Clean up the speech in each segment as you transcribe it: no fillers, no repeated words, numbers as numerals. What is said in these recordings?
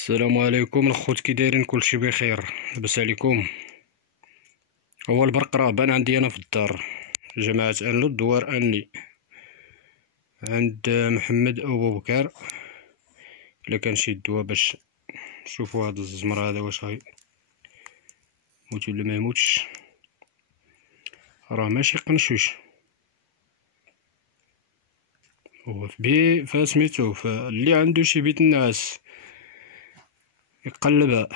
السلام عليكم الخوت، كي دايرين؟ كلشي بخير؟ لاباس عليكم؟ هو البرق راه بان عندي انا في الدار. جماعة انلو الدوار اني عند محمد او بوبكر. الا كان شي دواء باش نشوفو هاد الزمر هذا واش غيموت ولا ما يموتش. راه ماشي قنشوش، هو فاسميتو فاللي عنده شي بيت الناس يقلبها.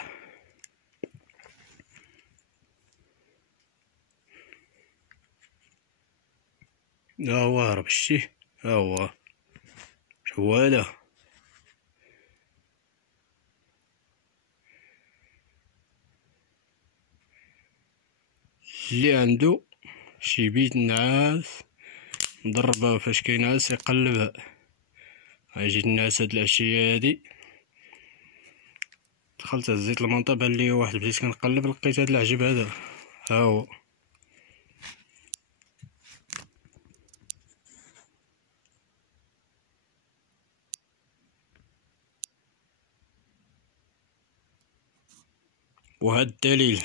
ها هو هرب، شتيه؟ ها هو شواله. اللي عنده شي بيت نعاس مضربة فاش كينعس يقلبها. غيجي النعاس هاد العشية هادي، دخلت هزيت المنطقة بان لي واحد، بديت كنقلب لقيت هاد العجب هذا. ها هو وهاد الدليل.